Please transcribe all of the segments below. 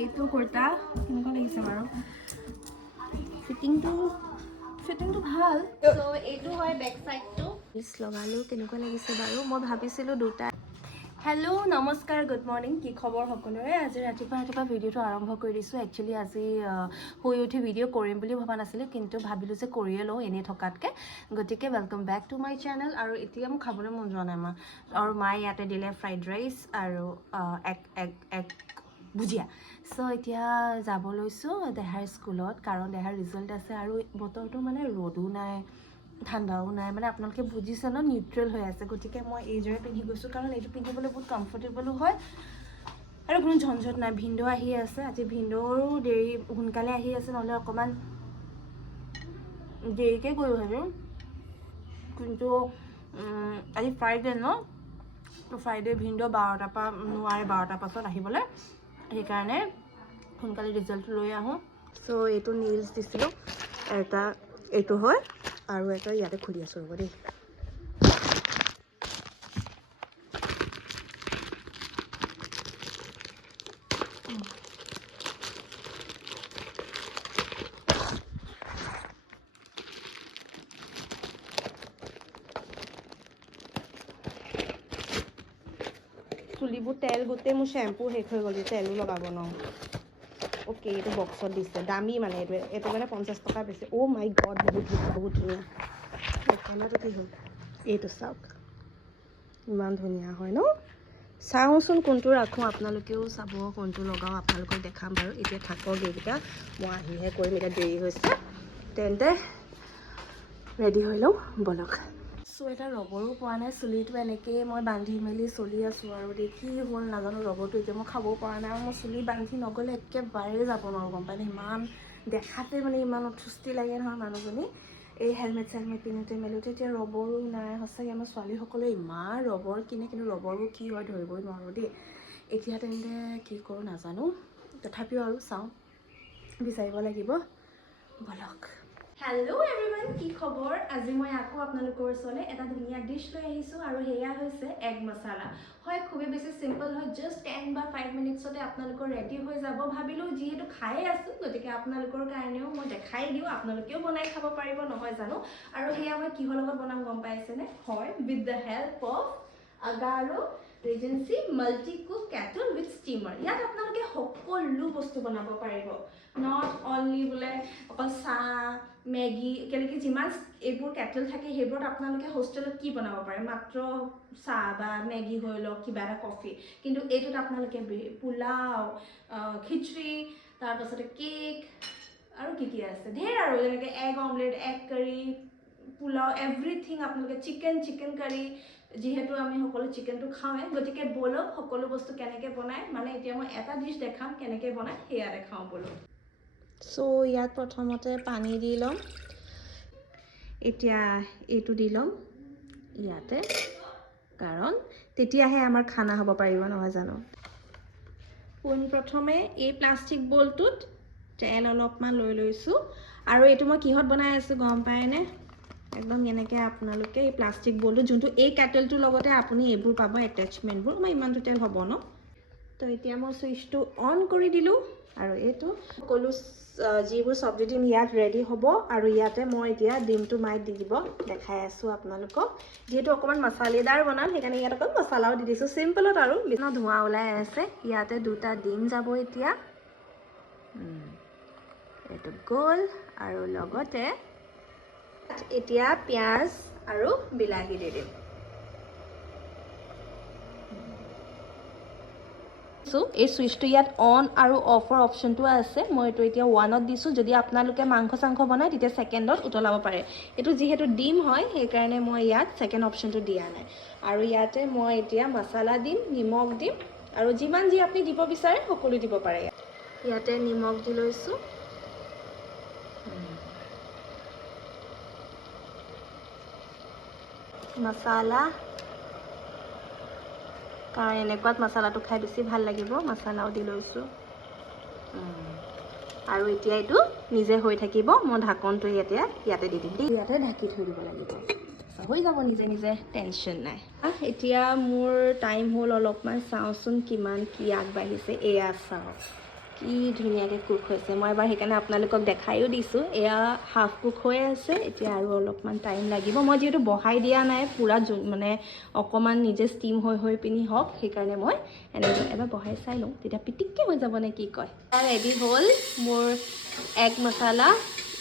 এইটো কুৰ্তা কেনেকুৱা লাগিছে বাৰু ফিটিংটো ভাল সো এইটো হয় বেক সাইডটো পিস লগালো কেনেকুৱা লাগিছে বাৰু মই ভাবিছিলো দুটা হেল্ল' নমস্কাৰ গুড মৰ্নিং কি খবৰ সকলোৰে আজি ৰাতিপুৱা ভিডিঅ'টো আৰম্ভ কৰি দিছোঁ একচুৱেলি আজি শুই উঠি ভিডিঅ' কৰিম বুলি ভবা নাছিলোঁ কিন্তু ভাবিলোঁ যে কৰিয়ে লওঁ এনেই থকাতকৈ গতিকে welcome back to my channel আৰু এতিয়া মোক খাবলৈ মন যোৱা নাই মা আৰু মায়ে ইয়াতে দিলে ফ্ৰাইড ৰাইচ আৰু এক ভুজিয়া চ' এতিয়া যাব লৈছোঁ দেহাৰ স্কুলত কাৰণ দেহাৰ ৰিজাল্ট আছে আৰু বতৰটো মানে ৰ'দো নাই ঠাণ্ডাও নাই মানে আপোনালোকে বুজিছে ন নিউট্ৰেল হৈ আছে গতিকে মই এইযোৰে পিন্ধি গৈছোঁ কাৰণ এইটো পিন্ধিবলৈ বহুত কমফৰ্টেবলো হয় আৰু কোনো ঝঞ্ঝট নাই ভিনদেউ আহি আছে আজি ভিনদেউৰো দেৰি সোনকালে আহি আছে নহ'লে অকণমান দেৰিকৈ গৈ ভাবোঁ কিন্তু আজি ফ্ৰাইডে ন তো ফ্ৰাইডে ভিনদেউ 12টাৰ পৰা নোৱাৰে 12টাৰ পাছত আহিবলৈ সেইকাৰণে সোনকালে ৰিজাল্টটো লৈ আহোঁ চ' এইটো নিউজ দিছিলোঁ এটা এইটো হয় আৰু এটা ইয়াতে খুলি আছোঁ ৰ'ব দেই চুলিবোৰ তেল গোটেই মোৰ শ্বেম্পু শেষ হৈ গ'ল তেলো লগাব নোৱাৰোঁ অ'কে এইটো বক্সত দিছে দামী মানে এইটো মানে 50 টকা বেছি অ' মাই গড বহুত ধুনীয়া দোকানতো কি হ'ল এইটো চাওক ইমান ধুনীয়া হয় ন চাওঁচোন কোনটো ৰাখোঁ আপোনালোকেও চাব কোনটো লগাওঁ আপোনালোকক দেখাম বাৰু এতিয়া থাকক এইকেইটা মই আহিহে কৰিম এতিয়া দেৰি হৈছে তেন্তে ৰেডি হৈ লওঁ বলক চ' এটা ৰবৰো পোৱা নাই চুলিটো এনেকৈয়ে মই বান্ধি মেলি চলি আছোঁ আৰু দেখি হ'ল নাজানো ৰবৰটো এতিয়া মই খাবও পৰা নাই আৰু মই চুলি বান্ধি নগ'লে একেবাৰে যাব নোৱাৰোঁ গম পায়নে ইমান দেখাতে মানে ইমান অসুস্তি লাগে নহয় মানুহজনী এই হেলমেট চেলমেট পিন্ধোতে মেলোতে এতিয়া ৰবৰো নাই সঁচাকৈ আমাৰ ছোৱালীসকলে ইমান ৰবৰ কিনে কিন্তু ৰবৰবোৰ কি হয় ধৰিবই নোৱাৰোঁ দেই এতিয়া তেন্তে কি কৰোঁ নাজানো তথাপিও আৰু চাওঁ বিচাৰিব লাগিব বলক হেল্ল' এভৰিৱান কি খবৰ আজি মই আকৌ আপোনালোকৰ ওচৰলৈ এটা ধুনীয়া ডিছ লৈ আহিছোঁ আৰু সেয়া হৈছে এগ মছালা হয় খুবেই বেছি চিম্পল হয় জাষ্ট 10 বা 5 মিনিটছতে আপোনালোকৰ ৰেডি হৈ যাব ভাবিলোঁ যিহেতু খায়ে আছোঁ গতিকে আপোনালোকৰ কাৰণেও মই দেখাই দিওঁ আপোনালোকেও বনাই খাব পাৰিব নহয় জানো আৰু সেয়া মই কিহৰ লগত বনাম গম পাইছেনে হয় with the help of Agaro Regency multi cook kettle with steamer ইয়াত আপোনালোকে সকলো বস্তু বনাব পাৰিব নট অনলি বোলে অকল চাহ মেগী কেনেকৈ যিমান এইবোৰ কেটল থাকে সেইবোৰত আপোনালোকে হোষ্টেলত কি বনাব পাৰে মাত্ৰ চাহ বা মেগী হৈ লওক কিবা এটা কফি কিন্তু এইটোত আপোনালোকে পোলাও খিচৰি তাৰপাছতে কেক আৰু কি আছে ঢেৰ আৰু যেনেকৈ এগ অমলেট এগ কাৰী পোলাও এভৰিথিং আপোনালোকে চিকেন কাৰী যিহেতু আমি সকলো চিকেনটো খাওঁৱে গতিকে বলক সকলো বস্তু কেনেকৈ বনায় মানে এতিয়া মই এটা ডিছ দেখাম কেনেকৈ বনায় সেয়া দেখাওঁ বলক চ' ইয়াত প্ৰথমতে পানী দি ল'ম এতিয়া এইটো দি ল'ম ইয়াতে কাৰণ তেতিয়াহে আমাৰ খানা হ'ব পাৰিব নহয় জানো পোনপ্ৰথমে এই প্লাষ্টিক বলটোত তেল অলপমান লৈ লৈছোঁ আৰু এইটো মই কিহত বনাই আছোঁ গম পায়নে একদম এনেকৈ আপোনালোকে এই প্লাষ্টিক বলটো যোনটো এই কেটেলটোৰ লগতে আপুনি এইবোৰ পাব এটেচমেণ্টবোৰ মই ইমানটো তেল হ'ব ন তো এতিয়া মই ছুইচটো অন কৰি দিলোঁ আৰু এইটো সকলো যিবোৰ চব্জি দিম ইয়াত ৰেডি হ'ব আৰু ইয়াতে মই এতিয়া ডিমটো মাইত দি দিব দেখাই আছোঁ আপোনালোকক যিহেতু অকণমান মছালেদাৰ বনাম সেইকাৰণে ইয়াত অকণ মছলাও দি দিছোঁ চিম্পলত আৰু বিভিন্ন ধোঁৱা ওলাই আছে ইয়াতে দুটা ডিম যাব এতিয়া এইটো গ'ল আৰু লগতে এতিয়া পিঁয়াজ আৰু বিলাহী দি দিম এই ছুইচটো ইয়াত অন আৰু অফৰ অপশ্যনটো আছে মই এইটো এতিয়া 1ত দিছোঁ যদি আপোনালোকে মাংস চাংস বনায় তেতিয়া 2ণ্ডত উতলাব পাৰে এইটো যিহেতু ডিম হয় সেইকাৰণে মই ইয়াত 2nd অপশ্যনটো দিয়া নাই আৰু ইয়াতে মই এতিয়া মছলা দিম নিমখ দিম আৰু যিমান যি আপুনি দিব বিচাৰে সকলো দিব পাৰে ইয়াতে নিমখ দি লৈছোঁ মছলা কাৰণ এনেকুৱাত মছলাটো খাই বেছি ভাল লাগিব মছলাও দি লৈছোঁ আৰু এতিয়া এইটো নিজে হৈ থাকিব মই ঢাকনটো ইয়াতে দি দিম ইয়াতে ঢাকি থৈ দিব লাগিব হৈ যাব নিজে নিজে টেনশ্যন নাই এতিয়া মোৰ টাইম হ'ল অলপমান চাওঁচোন কিমান কি আগবাঢ়িছে এয়া চাওক কি ধুনীয়াকৈ কুক হৈছে মই এবাৰ সেইকাৰণে আপোনালোকক দেখায়ো দিছোঁ এয়া হাফ কুক হৈ আছে এতিয়া আৰু অলপমান টাইম লাগিব মই যিহেতু বহাই দিয়া নাই পূৰা মানে অকণমান নিজে ষ্টিম হৈ পিনি হওক সেইকাৰণে মই এনেকৈ এবাৰ বহাই চাই লওঁ তেতিয়া পিটিককৈ হৈ যাব নে কি কয় ৰেডি হ'ল মোৰ এগ মছলা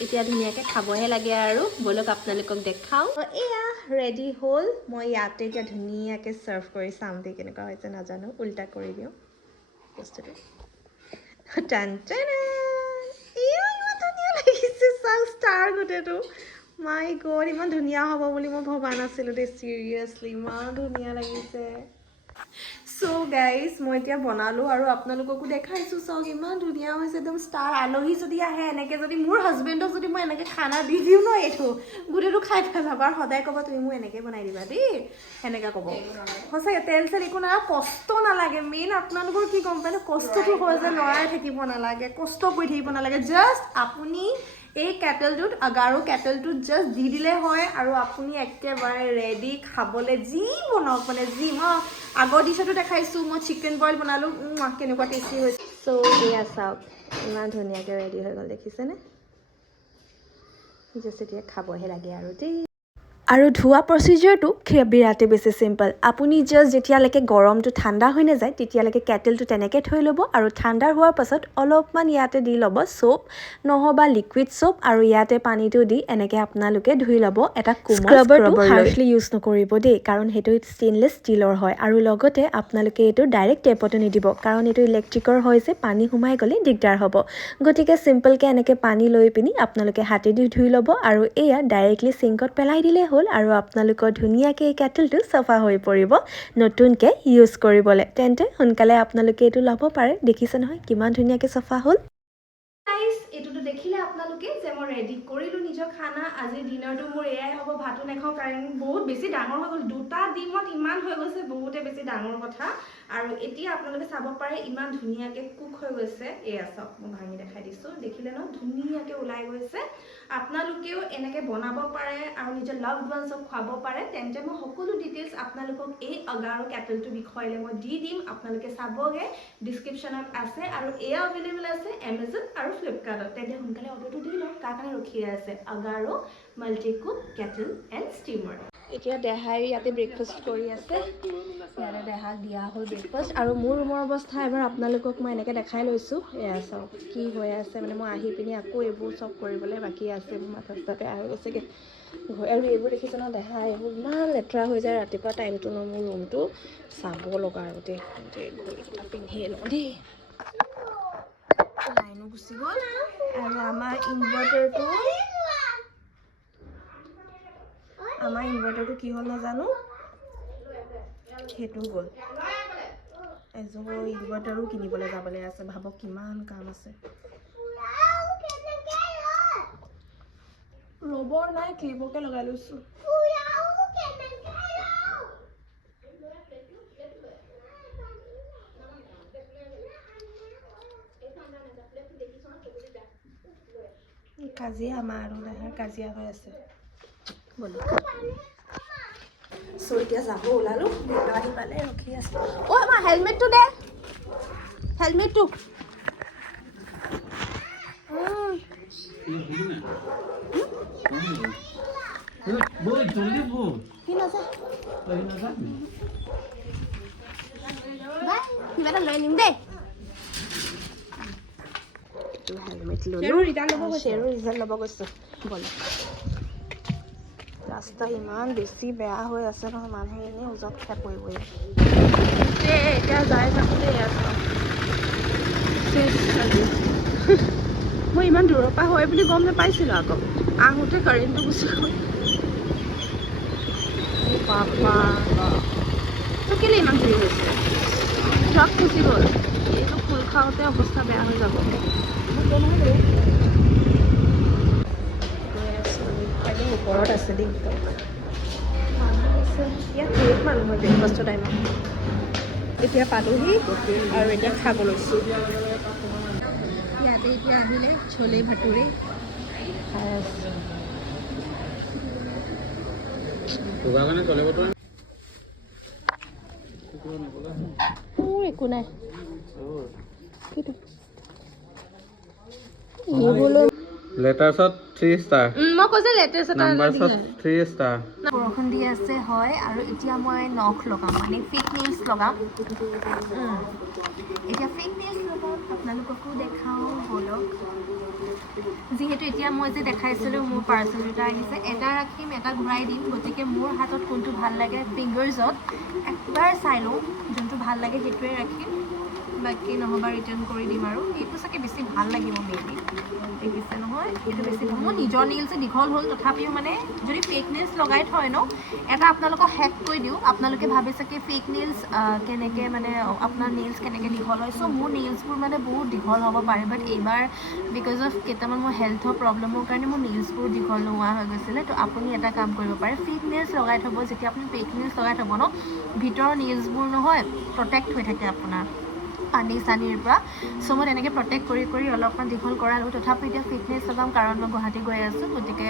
এতিয়া ধুনীয়াকৈ খাবহে লাগে আৰু ব'লক আপোনালোকক দেখাওঁ এয়া ৰেডি হ'ল মই ইয়াতে এতিয়া ধুনীয়াকৈ ছাৰ্ভ কৰি চাম দেই কেনেকুৱা হৈছে নাজানো উল্টা কৰি দিওঁ বস্তুটো টান টান ইমান ধুনীয়া লাগিছে চাওক ষ্টাৰ গোটেইটো মাই গড ইমান ধুনীয়া হ'ব বুলি মই ভবা নাছিলোঁ দেই চিৰিয়াছলি ইমান ধুনীয়া লাগিছে চ' গাইজ মই এতিয়া বনালোঁ আৰু আপোনালোককো দেখাইছোঁ চাওক ইমান ধুনীয়া হৈছে একদম ষ্টাৰ আলহী যদি আহে এনেকৈ যদি মোৰ হাজবেণ্ডক যদি মই এনেকৈ খানা দি দিওঁ ন এইটো গোটেইটো খাই পেলাব আৰু সদায় ক'ব তুমি মোক এনেকৈ বনাই দিবা দেই সেনেকৈ ক'ব সঁচাকৈ তেল চেল একো নাই কষ্ট নালাগে মেইন আপোনালোকৰ কি গম পায় ন কষ্টটো হয় যে লৰাই থাকিব নালাগে কষ্ট কৰি থাকিব নালাগে জাষ্ট আপুনি এই কেটেলটোত আগাৰো কেটেলটোত জাষ্ট দি দিলে হয় আৰু আপুনি একেবাৰে ৰেডি খাবলৈ যি বনাওক মানে যি মই আগৰ ডিছতো দেখাইছোঁ মই চিকেন বইল বনালোঁ কেনেকুৱা টেষ্টি হৈছে চ' এয়া চাওক ইমান ধুনীয়াকৈ ৰেডি হৈ গ'ল দেখিছেনে জাষ্ট এতিয়া খাবহে লাগে আৰু দেই আৰু ধোৱা প্ৰচিডিউৰটো বিৰাটেই বেছি চিম্পল আপুনি জাষ্ট যেতিয়ালৈকে গৰমটো ঠাণ্ডা হৈ নাযায় তেতিয়ালৈকে কেটেলটো তেনেকৈ থৈ ল'ব আৰু ঠাণ্ডা হোৱাৰ পাছত অলপমান ইয়াতে দি ল'ব চ'প নহ'বা লিকুইড চ'প আৰু ইয়াতে পানীটো দি এনেকৈ আপোনালোকে ধুই ল'ব এটা স্ক্ৰাবাৰটো হাৰ্শলি ইউজ নকৰিব দেই কাৰণ সেইটো ষ্টেইনলেছ ষ্টীলৰ হয় আৰু লগতে আপোনালোকে এইটো ডাইৰেক্ট টেপতো নিদিব কাৰণ এইটো ইলেক্ট্ৰিকৰ হয় যে পানী সোমাই গ'লে দিগদাৰ হ'ব গতিকে চিম্পলকৈ এনেকৈ পানী লৈ পিনি আপোনালোকে হাতেদি ধুই ল'ব আৰু এয়া ডাইৰেক্টলি চিংকত পেলাই দিলে হ'ল আৰু আপোনালোকৰ ধুনীয়াকৈ এই কেটেলটো চাফা হৈ পৰিব নতুনকৈ ইউজ কৰিবলৈ তেন্তে সোনকালে আপোনালোকে এইটো ল'ব পাৰে দেখিছে নহয় কিমান ধুনীয়াকৈ চাফা হ'ল এইটোতো দেখিলে আপোনালোকে যে মই ৰেডি কৰিলোঁ নিজৰ খানা আজিৰ ডিনাৰটো মোৰ এয়াই হ'ব ভাতো নাখাওঁ কাৰণ বহুত বেছি ডাঙৰ হৈ গ'ল দুটা ডিমত ইমান হৈ গৈছে বহুতে বেছি ডাঙৰ কথা আৰু এতিয়া আপোনালোকে চাব পাৰে ইমান ধুনীয়াকৈ কুক হৈ গৈছে এয়া চাওক মই ভাঙি দেখাই দিছোঁ দেখিলে ন ধুনীয়াকৈ ওলাই গৈছে আপোনালোকেও এনেকৈ বনাব পাৰে আৰু নিজৰ লাভড ওৱানছক খুৱাব পাৰে তেন্তে মই সকলো ডিটেইলছ আপোনালোকক এই আগাৰো কেটেলটোৰ বিষয়ে মই দি দিম আপোনালোকে চাবগৈ ডিছক্ৰিপশ্যনত আছে আৰু এয়া এভেইলেবল আছে এমাজন আৰু ফ্লিপকাৰ্টত তেন্তে সোনকালে অৰ্ডাৰটো দি লওক কাৰ কাৰণে ৰখিয়ে আছে আগাৰো মাল্টিকুক কেটেল এণ্ড ষ্টিমাৰ এতিয়া দেহাই ইয়াতে ব্ৰেকফাষ্ট কৰি আছে ইয়াতে দেহাক দিয়া হ'ল ব্ৰেকফাষ্ট আৰু মোৰ ৰুমৰ অৱস্থা এবাৰ আপোনালোকক মই এনেকৈ দেখাই লৈছোঁ এয়া চাওক কি হৈ আছে মানে মই আহি পিনি আকৌ এইবোৰ চব কৰিবলৈ বাকী আছে মাথা চাথা বেয়া হৈ গৈছেগৈ আৰু এইবোৰ দেখিছে ন দেহা এইবোৰ ইমান লেতেৰা হৈ যায় ৰাতিপুৱা টাইমটো ন মোৰ ৰুমটো চাব লগা আৰু দেই ঘড়ীকেইটা পিন্ধিয়ে লওঁ দেই লাইনো গুচি গ'ল আৰু আমাৰ ইনভাৰ্টাৰটো কি হ'ল নাজানো সেইটো গ'ল এযোৰ ইনভাৰ্টাৰো কিনিবলৈ যাবলৈ আছে ভাবক কিমান কাম আছে ৰবৰ নাই ক্লিপকে লগাই লৈছোঁ কাজিয়া আমাৰ আৰু দেহাৰ কাজিয়া হৈ আছে ব'লো চ' এতিয়া যাব ওলালোঁ আহি পালে ৰখি আছোঁ অ' আমাৰ হেলমেটটো দে হেলমেটটো কিবা এটা লৈ আনিম দেই হেলমেট ল'লোঁ শ্বেৰো ৰিজাল্ট ল'ব গৈছোঁ ব'ল ৰাস্তা ইমান বেছি বেয়া হৈ আছে নহয় মানুহ এনেই ওজত খাই পৰিবই এতিয়া যাই থাকোঁতে মই ইমান দূৰৰ পৰা হয় বুলি গম নাপাইছিলোঁ আকৌ আহোঁতে কাৰেণ্টটো গুচি গ'ল বাবা তো কেলৈ ইমান দেৰি হৈছে ট্ৰাক গুচি গ'ল এইটো খোল খাওঁতে অৱস্থা বেয়া হৈ যাব ওপৰত আছে দেই ইয়াত বহুত মানুহ হয় ব্ৰেকফাষ্টৰ টাইমত এতিয়া পালোহি আৰু এতিয়া খাব লৈছোঁ ইয়াতে এতিয়া আহিলে চলে ভাটুৰে খাই আছোঁ একো নাই এইবোৰলৈ লেটাৰ্ছত 3 ষ্টাৰ মই কৈছে লেটেষ্ট এটা নাম্বাৰছত 3 ষ্টাৰ বৰষুণ দি আছে হয় আৰু এতিয়া মই নখ লগাম মানে ফেক নেইলছ লগাম এতিয়া ফেক নেইলছ লগাম আপোনালোককো দেখাওঁ বলক যিহেতু এতিয়া মই যে দেখাইছিলোঁ মোৰ পাৰ্চেল দুটা আহিছে এটা ৰাখিম এটা ঘূৰাই দিম গতিকে মোৰ হাতত কোনটো ভাল লাগে ফিংগাৰ্ছত একবাৰ চাই লওঁ যোনটো ভাল লাগে সেইটোৱে ৰাখিম বাকী নহ'বা ৰিটাৰ্ণ কৰি দিম আৰু এইটো চাগে বেছি ভাল লাগিব মেবি দেখিছে নহয় এইটো বেছি ভাল মোৰ নিজৰ নেইলছে দীঘল হ'ল তথাপিও মানে যদি ফেক নেইলছ লগাই থয় ন এটা আপোনালোকক হেক কৰি দিওঁ আপোনালোকে ভাবে চাগে ফেক নেইলছ কেনেকৈ মানে আপোনাৰ নেইলছ কেনেকৈ দীঘল হয় চ' মোৰ নেইলছবোৰ মানে বহুত দীঘল হ'ব পাৰে বাট এইবাৰ বিকজ অফ কেইটামান মোৰ হেল্থৰ প্ৰব্লেমৰ কাৰণে মোৰ নেইলছবোৰ দীঘল নোহোৱা হৈ গৈছিলে তো আপুনি এটা কাম কৰিব পাৰে ফেক নেইলছ লগাই থ'ব যেতিয়া আপুনি ফেক নেইলছ লগাই থ'ব ন ভিতৰৰ নেইলছবোৰ নহয় প্ৰটেক্ট হৈ থাকে আপোনাৰ পানী চানীৰ পৰা চ' মই তেনেকৈ প্ৰটেক্ট কৰি অলপমান দীঘল কৰালোঁ তথাপি এতিয়া ফেক নেইলছ লগাম কাৰণ মই গুৱাহাটী গৈ আছোঁ গতিকে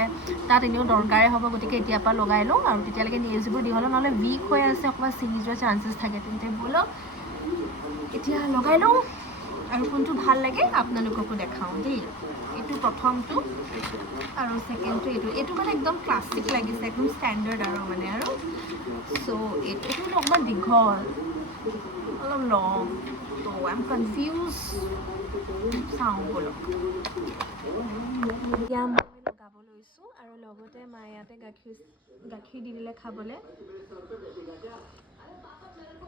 তাত এনেও দৰকাৰে হ'ব গতিকে এতিয়াৰ পৰা লগাই লওঁ আৰু তেতিয়ালৈকে নেইলছবোৰ দীঘল নহ'লে উইক হৈ আছে অকণমান ছিঙি যোৱাৰ চান্সেছ থাকে তেন্তে ব'লক এতিয়া লগাই লওঁ আৰু কোনটো ভাল লাগে আপোনালোককো দেখাওঁ দেই এইটো প্ৰথমটো আৰু ছেকেণ্ডটো এইটো মানে একদম ক্লাছিক লাগিছে একদম ষ্টেণ্ডাৰ্ড আৰু মানে আৰু চ' এইটো অকণমান দীঘল অলপ লং তো আই এম কনফিউজ চাওঁ ব'লক এতিয়া মই লগাব লৈছোঁ আৰু লগতে মায়ে ইয়াতে গাখীৰ দি দিলে খাবলৈ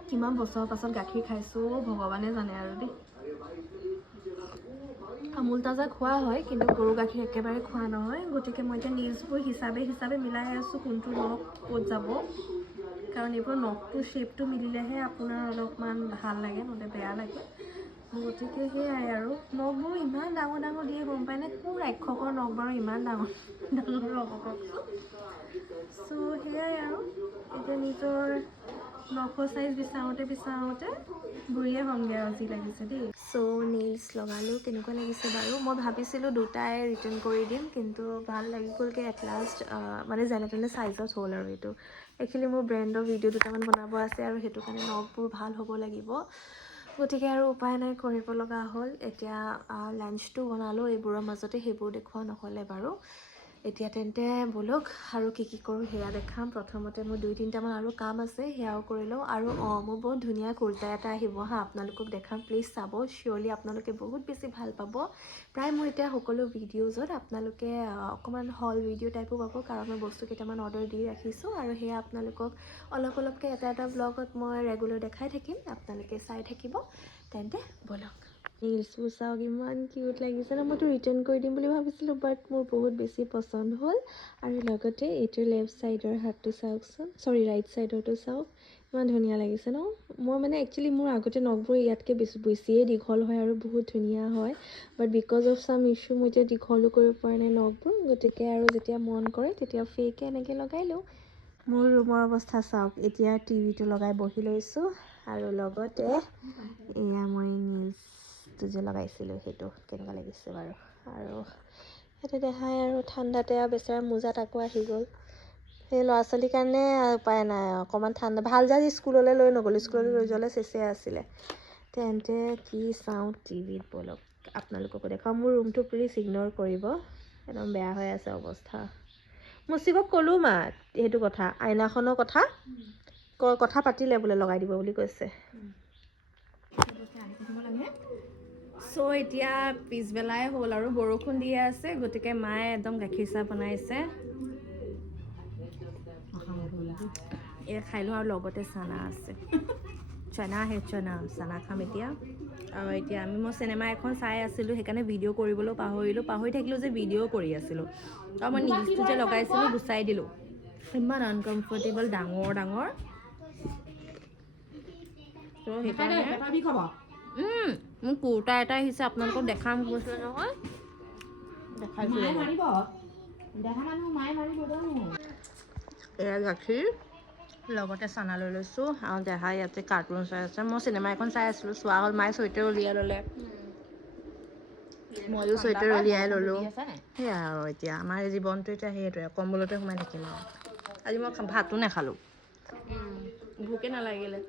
কিমান বছৰৰ পাছত গাখীৰ খাইছোঁ ভগৱানে জানে আৰু দেই আমুল তাজা খোৱা হয় কিন্তু গৰু গাখীৰ একেবাৰে খোৱা নহয় গতিকে মই এতিয়া নেইলছবোৰ হিচাপে মিলাই আছোঁ কোনটো নখ ক'ত যাব কাৰণ এইবোৰ নখটোৰ শ্বেপটো মিলিলেহে আপোনাৰ অলপমান ভাল লাগে নহ'লে বেয়া লাগে গতিকে সেয়াই আৰু নখবোৰ ইমান ডাঙৰ ডাঙৰ দিয়ে গম পায়নে কোন ৰাক্ষসৰ নখ বাৰু ইমান ডাঙৰ ডাঙৰ হ'ব কওকচোন চ' সেয়াই আৰু এতিয়া নিজৰ নখৰ চাইজ বিচাৰোঁতে বুঢ়ীয়ে হ'মগৈ আৰু যি লাগিছে দেই চ' নেইলছ লগালোঁ কেনেকুৱা লাগিছে বাৰু মই ভাবিছিলোঁ দুটাই ৰিটাৰ্ণ কৰি দিম কিন্তু ভাল লাগি গ'লগৈ এট লাষ্ট মানে যেনে তেনে চাইজত হ'ল আৰু এইটো একচুৱেলি মোৰ ব্ৰেণ্ডৰ ভিডিঅ' দুটামান বনাব আছে আৰু সেইটো কাৰণে নখবোৰ ভাল হ'ব লাগিব গতিকে আৰু উপায় নাই কৰিব লগা হ'ল এতিয়া লাঞ্চটো বনালোঁ এইবোৰৰ মাজতে সেইবোৰ দেখুওৱা নহ'লে বাৰু এতিয়া তেন্তে ব'লক আৰু কি কৰোঁ সেয়া দেখাম প্ৰথমতে মোৰ 2-3টামান আৰু কাম আছে সেয়াও কৰি লওঁ আৰু মোৰ বহুত ধুনীয়া কুৰ্তা এটা আহিব হা আপোনালোকক দেখাম প্লিজ চাব চিয়'ৰলি আপোনালোকে বহুত বেছি ভাল পাব প্ৰায় মোৰ এতিয়া সকলো ভিডিঅ'জত আপোনালোকে অকণমান হল ভিডিঅ' টাইপো পাব কাৰণ মই বস্তু কেইটামান অৰ্ডাৰ দি ৰাখিছোঁ আৰু সেয়া আপোনালোকক অলপকৈ এটা ব্লগত মই ৰেগুলাৰ দেখাই থাকিম আপোনালোকে চাই থাকিব তেন্তে ব'লক নেইলছবোৰ চাওক ইমান কিউট লাগিছে ন মইতো ৰিটাৰ্ণ কৰি দিম বুলি ভাবিছিলোঁ বাট মোৰ বহুত বেছি পচন্দ হ'ল আৰু লগতে এইটোৰ লেফ্ট ছাইডৰ হাতটো চাওকচোন ৰাইট ছাইডৰটো চাওক ইমান ধুনীয়া লাগিছে ন মই মানে একচুৱেলি মোৰ আগতে নখবোৰ ইয়াতকৈ বেছিয়ে দীঘল হয় আৰু বহুত ধুনীয়া হয় বাট বিকজ অফ চাম ইছ্যু মই এতিয়া দীঘলো কৰিব পৰা নাই নখবোৰ গতিকে আৰু যেতিয়া মন কৰে তেতিয়া ফেকে এনেকৈ লগাই লওঁ মোৰ ৰুমৰ অৱস্থা চাওক এতিয়া টিভিটো লগাই বহি লৈছোঁ আৰু লগতে এয়া মই নেইলছটো যে লগাইছিলোঁ সেইটো কেনেকুৱা লাগিছে বাৰু আৰু সেইটো দেখাই আৰু ঠাণ্ডাতে আৰু বেচেৰা মোজাত আকৌ আহি গ'ল সেই ল'ৰা ছোৱালীৰ কাৰণে উপায় নাই অকণমান ঠাণ্ডা ভাল যে স্কুললৈ লৈ নগ'লোঁ স্কুললৈ লৈ যোৱালৈ চেচে আছিলে তেন্তে কি চাওঁ টিভিত ব'লক আপোনালোককো দেখাওঁ মোৰ ৰুমটো প্লিজ ইগন'ৰ কৰিব একদম বেয়া হৈ আছে অৱস্থা মুচিবক ক'লোঁ সেইটো কথা আইনাখনৰ কথা পাতিলে বোলে লগাই দিব বুলি কৈছে চ' এতিয়া পিছবেলাই হ'ল আৰু বৰষুণ দিয়ে আছে গতিকে মায়ে একদম গাখীৰ চাহ বনাইছে এয়া খাই লওঁ আৰু লগতে চানা আছে চানা খাম এতিয়া আৰু এতিয়া মই চিনেমা এখন চাই আছিলোঁ সেইকাৰণে ভিডিঅ' কৰিবলৈ পাহৰি থাকিলোঁ যে ভিডিঅ' কৰি আছিলোঁ আৰু মই নিউজটো যে লগাইছিলোঁ গুচাই দিলোঁ ইমান আনকমফৰ্টেবল ডাঙৰ ত' সেইকাৰণে মোৰ কুৰ্তা এটা আহিছে আপোনালোকক দেখাম কৈছিলোঁ নহয় এয়া গাখীৰ লগতে চানা লৈ লৈছোঁ আৰু দেহা ইয়াতে কাৰ্টুন চাই আছে মই চিনেমা এখন চাই আছিলোঁ চোৱা হ'ল মায়ে চুৱেটাৰ উলিয়াই ল'লে ময়ো চুৱেটাৰ উলিয়াই ল'লোঁ সেয়াই আৰু এতিয়া আমাৰ জীৱনটো এতিয়া সেইটোৱে কম্বলতে সোমাই থাকিম আৰু আজি মই ভাতো নাখালোঁ ভোকে নালাগিলে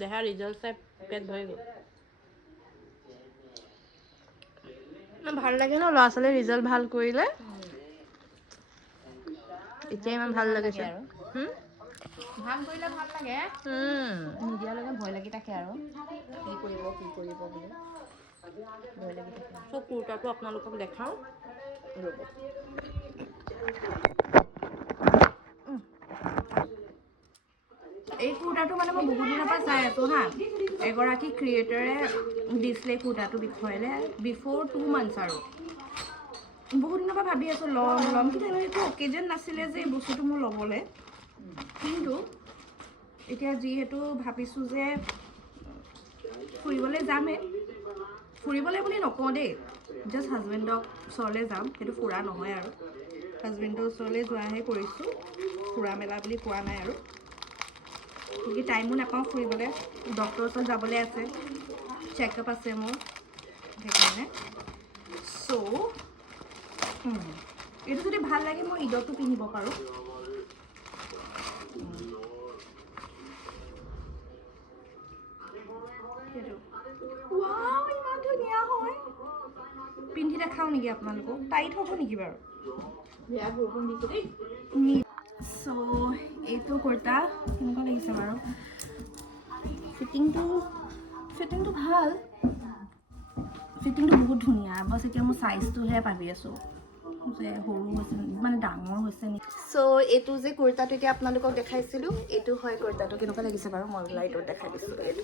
দেহা ৰিজাল্ট চাই পেট ভৰি গ'ল ভাল লাগে ন ল'ৰা ছোৱালীৰ ৰিজাল্ট ভাল কৰিলে এতিয়া ইমান ভাল লাগিছে আৰু ভাল কৰিলে ভাল লাগে নিদিয়ালৈকে ভয় লাগি থাকে আৰু কি কৰিব বুলি ভয় লাগি থাকে চ' কুৰ্তাটো আপোনালোকক দেখাওঁ ৰ'ব এই কুৰ্তাটো মানে মই বহুত দিনৰ পৰা চাই আছোঁ হা এগৰাকী ক্ৰিয়েটৰে দিছিলে কুৰ্তাটো বিষয়লে বিফ'ৰ 2 months আৰু বহুত দিনৰ পৰা ভাবি আছোঁ ল'ম কিন্তু এইটো অকেজন নাছিলে যে এই বস্তুটো মোৰ ল'বলৈ কিন্তু এতিয়া যিহেতু ভাবিছোঁ যে ফুৰিবলৈ যামেই ফুৰিবলৈ বুলি নকওঁ দেই জাষ্ট হাজবেণ্ডক ওচৰলৈ যাম সেইটো ফুৰা নহয় আৰু হাজবেণ্ডৰ ওচৰলৈ যোৱাহে কৰিছোঁ ফুৰা মেলা বুলি কোৱা নাই আৰু কি টাইমো নাপাওঁ ফুৰিবলৈ ডক্টৰৰ ওচৰত যাবলৈ আছে চেকআপ আছে মোৰ সেইকাৰণে চ' এইটো যদি ভাল লাগে মই ঈদতো পিন্ধিব পাৰোঁ ইমান ধুনীয়া হয় পিন্ধি দেখাওঁ নেকি আপোনালোকক টাইট হ'ব নেকি বাৰু বেয়া বৰষুণ দিছে দেই চ' এইটো কুৰ্তা কেনেকুৱা লাগিছে বাৰু ফিটিংটো ভাল ফিটিংটো বহুত ধুনীয়া বছ এতিয়া মোৰ চাইজটোহে ভাবি আছোঁ যে সৰু হৈছে মানে ডাঙৰ হৈছে নেকি চ' এইটো যে কুৰ্তাটো এতিয়া আপোনালোকক দেখাইছিলোঁ এইটো হয় কুৰ্তাটো কেনেকুৱা লাগিছে বাৰু মই লাইটত দেখাই দিছিলোঁ এইটো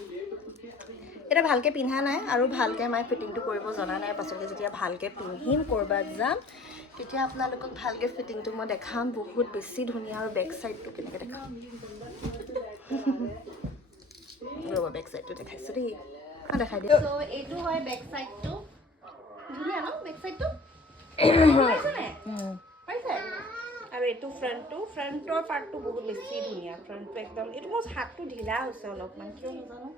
এটা ভালকৈ পিন্ধা নাই আৰু ভালকৈ মই ফিটিংটো কৰিব জনা নাই পাছতকৈ যেতিয়া ভালকৈ পিন্ধিম ক'ৰবাত যাম তেতিয়া আপোনালোকক ভালকৈ ফিটিংটো মই দেখাম বহুত বেছি ধুনীয়া আৰু বেক চাইডটো কেনেকৈ দেখাম ৰ'ব বেক চাইডটো দেখাইছোঁ দেই দেখাই দিওঁ চ' এইটো হয় বেক চাইডটো ধুনীয়া ন বেক চাইডটো পাইছে আৰু এইটো ফ্ৰণ্টৰ পাৰ্টটো বহুত বেছি ধুনীয়া ফ্ৰণ্টটো একদম এইটো মোৰ হাতটো ঢিলা হৈছে অলপমান কিয় নাজানো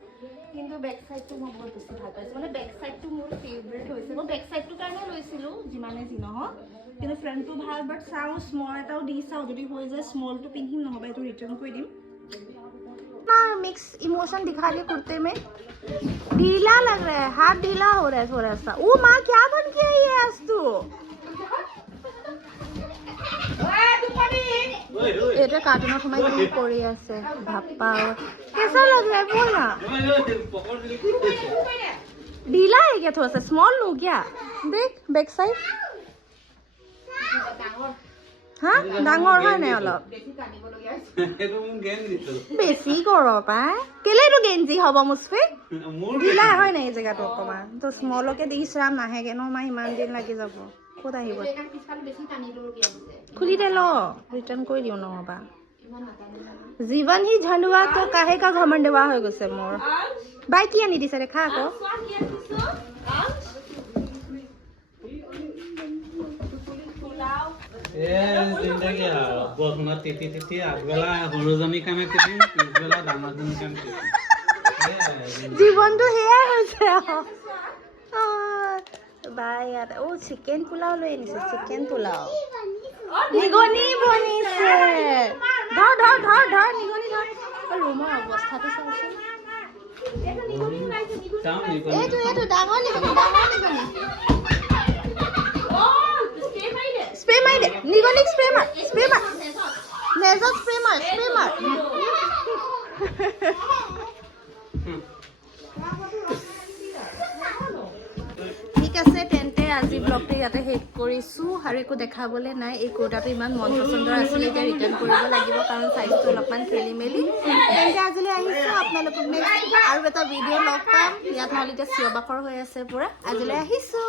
কিন্তু বেক চাইডটো মই বহুত বেছি ভাল পাইছোঁ মানে বেক চাইডটো মোৰ ফেভৰেট হৈছে মই বেক চাইডটোৰ কাৰণে লৈছিলোঁ যিমানে যি নহওক কিন্তু ফ্ৰণ্টটো ভাল বাট চাওঁ স্মল এটাও দি চাওঁ যদি হৈ যায় স্মলটো পিন্ধিম নহ'বা এইটো ৰিটাৰ্ণ কৰি দিম मिक्स इमोशन दिखा रही है कुर्ते में ढीला लग रहा है हाथ ढीला हो रहा है थोड़ा सा ओ माँ क्या बन के आई है आज तू এটা কার্টুনের সময় কি করে আছে বাপ্পা कैसा लग रहा है बोल ना ढीला है क्या थोड़ा सा स्मॉल लूं क्या देख बैक साइड हाँ डांगर है ना अलग বেছি কৰ পাই কেলে তো গেঞ্জি হ'ব মুছফি ঢিলা হয় নাই এই জেগাটো অকণমান তো স্মলকে দি ইছৰাম নাহেগে ন মা ইমান দিন লাগি যাব ক'ত আহিব খুলি দে ল ৰিটাৰ্ণ কৰি দিওঁ নহ'বা জীৱন সি ঝালুৱা তো কাহে কা ঘমণ্ডৱা হৈ গৈছে মোৰ বাই কি আনি দিছে দেখা আকৌ जिंदगी बरसात तिथि আগবেলা সৰুজনী কামে তিতিম পিছবেলা ডাঙৰজনী কাম তিতিম জীৱনটো সেয়াই হৈছে বাই ইয়াত চিকেন পোলাও লৈ আনিছে চিকেন পোলাও নিগনি বনিছে ধৰ ধৰ ধৰ ধৰ নিগনি ধৰ ৰুমৰ অৱস্থাটো চাওঁচোন এইটো ডাঙৰ নিগনি স্প্ৰে মাৰি দে নিগনিক স্প্ৰে মাৰ নেজত স্প্ৰে মাৰ ঠিক আছে তেন্তে আজি ব্লগটো ইয়াতে শেষ কৰিছোঁ আৰু একো দেখাবলৈ নাই এই কুৰ্তাটো ইমান মন পচন্দৰ আছিলে এতিয়া ৰিটাৰ্ণ কৰিব লাগিব কাৰণ চাইজটো অলপমান খেলি মেলি তেন্তে আজিলৈ আহিছোঁ আপোনালোকক নেক্সট আৰু এটা ভিডিঅ' লগ পাম ইয়াত নহ'লে এতিয়া চিঞৰ বাখৰ হৈ আছে পূৰা আজিলৈ আহিছোঁ